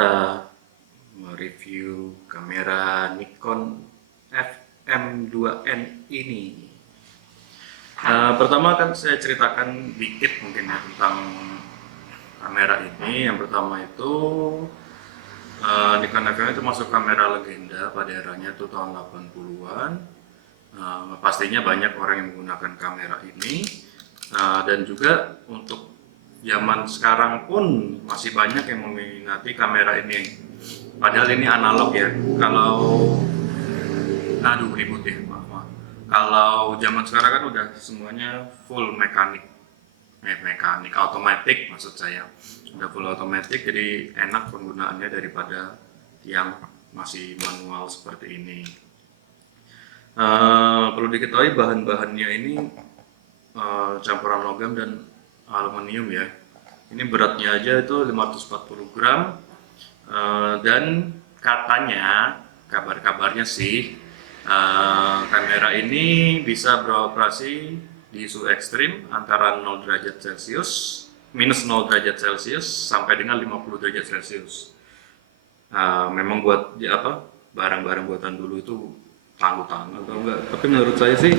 kita mereview kamera Nikon FM2N ini. Pertama akan saya ceritakan dikit mungkin ya tentang kamera ini. Yang pertama itu Nikon FM itu masuk kamera legenda pada eranya itu tahun 80-an. Pastinya banyak orang yang menggunakan kamera ini, dan juga untuk zaman sekarang pun masih banyak yang meminati kamera ini. Padahal ini analog ya. Ribut ya, maaf. Kalau zaman sekarang kan udah semuanya full mekanik, otomatis maksud saya. Udah full otomatis, jadi enak penggunaannya daripada yang masih manual seperti ini. Perlu diketahui bahan-bahannya ini campuran logam dan aluminium ya. Ini beratnya aja itu 540 gram, dan katanya, kabarnya sih, kamera ini bisa beroperasi di suhu ekstrim antara 0 derajat Celcius, minus 0 derajat Celcius sampai dengan 50 derajat Celcius. Memang buat barang-barang buatan dulu itu tangguh-tangguh atau enggak, tapi menurut saya sih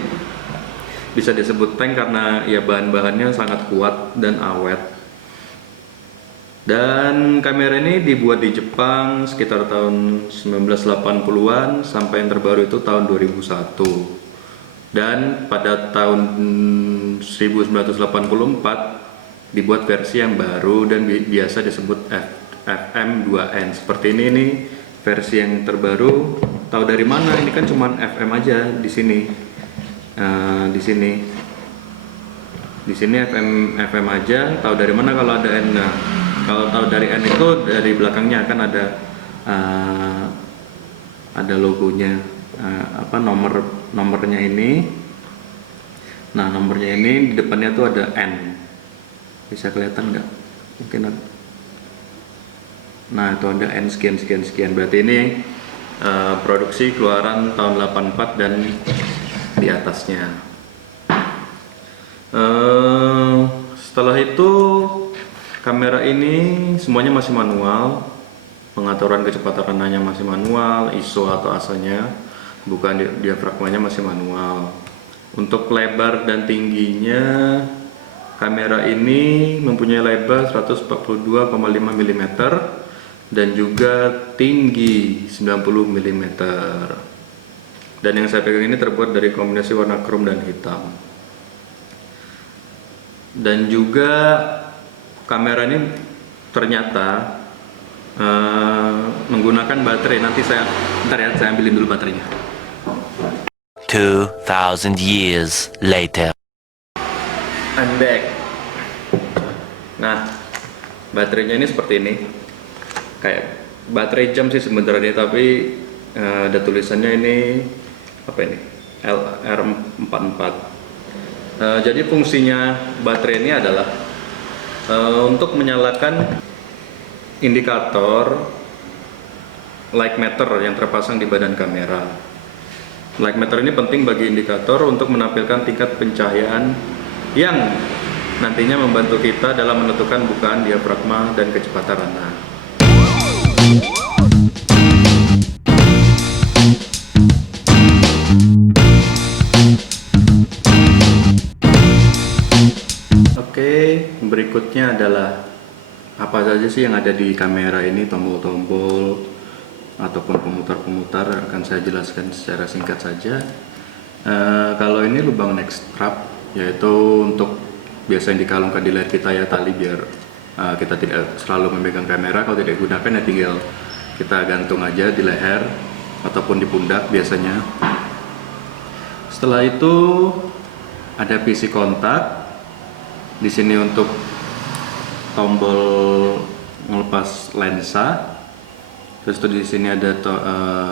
bisa disebut tank karena ya bahan-bahannya sangat kuat dan awet. Dan kamera ini dibuat di Jepang sekitar tahun 1980-an sampai yang terbaru itu tahun 2001. Dan pada tahun 1984 dibuat versi yang baru dan biasa disebut FM2N. Seperti ini versi yang terbaru. Tahu dari mana? Ini kan cuma FM aja di sini. Di sini FM aja. Tahu dari mana kalau ada N? Nah, kalau tahu dari N itu dari belakangnya akan ada logonya, nomornya ini. Nah, nomornya ini di depannya tuh ada N. Bisa kelihatan nggak? Mungkin ada. Nah, itu ada N sekian. Berarti ini produksi keluaran tahun 84 dan di atasnya. Setelah itu kamera ini semuanya masih manual, pengaturan kecepatannya masih manual, ISO atau ASA-nya, bukan diafragmanya masih manual. Untuk lebar dan tingginya, kamera ini mempunyai lebar 142,5 mm dan juga tinggi 90 mm. Dan yang saya pegang ini terbuat dari kombinasi warna krom dan hitam. Dan juga kamera ini ternyata menggunakan baterai. Bentar ya, saya ambilin dulu baterainya. 2000 years later. I'm back. Nah, baterainya ini seperti ini. Kayak baterai jam sih sebenarnya, tapi ada tulisannya ini LR44. Jadi fungsinya baterai ini adalah untuk menyalakan indikator light meter yang terpasang di badan kamera. Light meter ini penting bagi indikator untuk menampilkan tingkat pencahayaan yang nantinya membantu kita dalam menentukan bukaan diafragma dan kecepatan rana. Oke, berikutnya adalah apa saja sih yang ada di kamera ini, tombol-tombol ataupun pemutar-pemutar akan saya jelaskan secara singkat saja. Kalau ini lubang neck strap, yaitu untuk biasa yang dikalungkan di leher kita ya, tali biar kita tidak selalu memegang kamera. Kalau tidak digunakan ya tinggal kita gantung aja di leher ataupun di pundak biasanya. Setelah itu ada PC kontak. Di sini untuk tombol melepas lensa. Terus di sini ada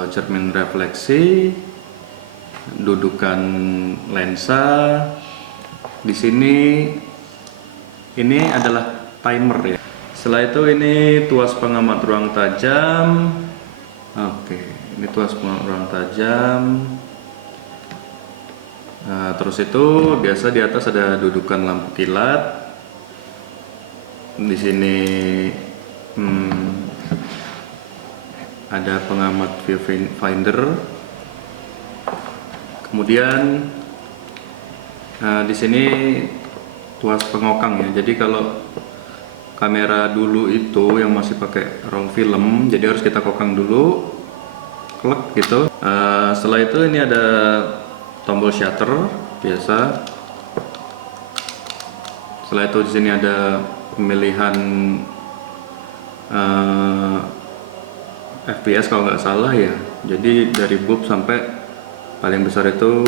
cermin refleksi, dudukan lensa. Di sini ini adalah timer ya. Setelah itu ini tuas pengamat ruang tajam. Oke, ini tuas pengamat ruang tajam. Nah, terus itu biasa di atas ada dudukan lampu kilat. Di sini ada pengamat viewfinder. Kemudian di sini tuas pengokang ya. Jadi kalau kamera dulu itu yang masih pakai roll film, jadi harus kita kokang dulu, klek gitu. Setelah itu ini ada tombol shutter biasa. Setelah itu di sini ada pemilihan FPS kalau nggak salah ya. Jadi dari bulb sampai paling besar itu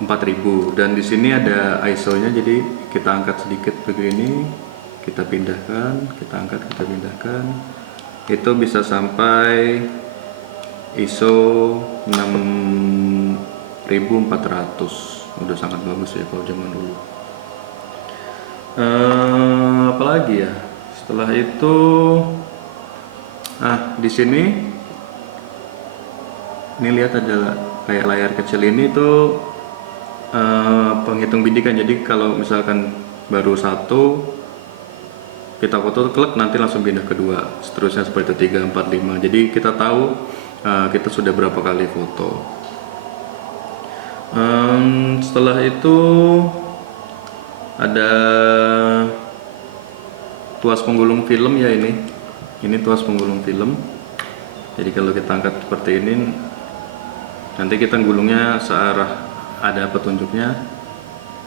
4000, dan di sini ada ISO-nya, jadi kita angkat sedikit begini, kita pindahkan, kita angkat, kita pindahkan. Itu bisa sampai ISO 6400. Udah sangat bagus ya kalau zaman dulu. Apalagi ya? Setelah itu di sini ini lihat ada kayak layar kecil, ini tuh penghitung bidikan. Jadi kalau misalkan baru satu kita foto, klik, nanti langsung pindah ke dua, seterusnya seperti itu 3, 4, 5. Jadi kita tahu kita sudah berapa kali foto. Setelah itu ada tuas penggulung film ya. Ini tuas penggulung film. Jadi kalau kita angkat seperti ini, nanti kita gulungnya searah, ada petunjuknya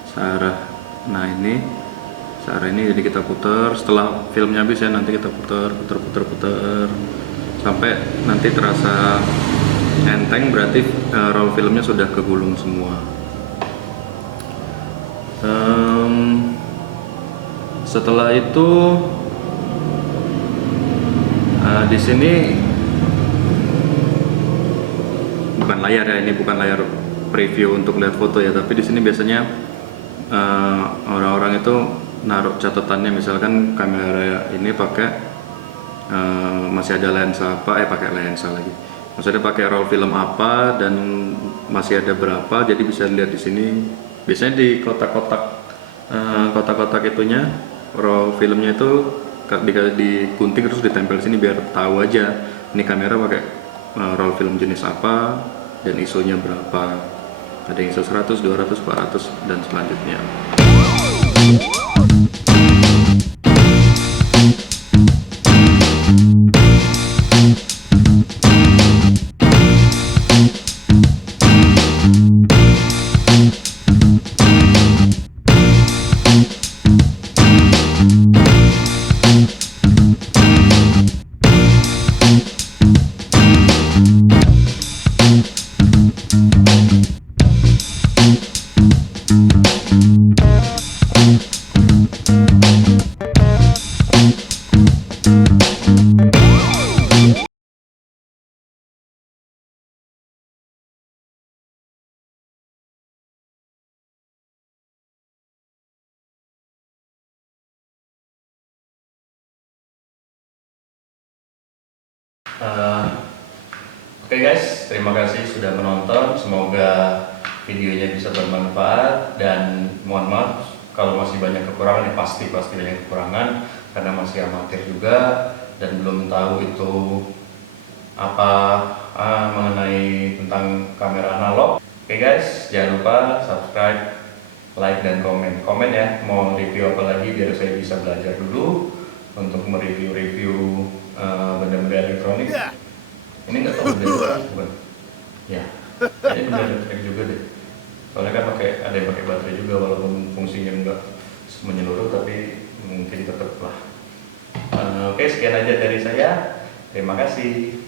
searah. Nah ini searah ini, jadi kita putar. Setelah filmnya habis ya, nanti kita putar sampai nanti terasa enteng, berarti roll filmnya sudah kegulung semua. Setelah itu di sini bukan layar ya, ini bukan layar preview untuk lihat foto ya, tapi di sini biasanya orang-orang itu naruh catatannya, misalkan kamera ini pakai masih ada lensa apa, pakai lensa lagi, maksudnya pakai roll film apa dan masih ada berapa, jadi bisa lihat di sini. Biasanya di kotak-kotak itunya, roll filmnya itu digunting terus ditempel sini biar tahu aja ini kamera pakai roll film jenis apa dan ISO-nya berapa. Ada yang ISO 100, 200, 400 dan selanjutnya. Oke guys, terima kasih sudah menonton. Semoga videonya bisa bermanfaat, dan mohon maaf kalau masih banyak kekurangan. Ya pasti banyak kekurangan karena masih amatir juga dan belum tahu itu apa mengenai tentang kamera analog. Oke guys, jangan lupa subscribe, like, dan komen ya, mau review apa lagi biar saya bisa belajar dulu untuk mereview benda-benda elektronik. Ini nggak tahu benda bukan? Ya, ini benda elektronik juga deh. Soalnya kan ada yang pakai baterai juga, walaupun fungsinya nggak menyeluruh, tapi mungkin tetap lah. Oke, sekian aja dari saya. Terima kasih.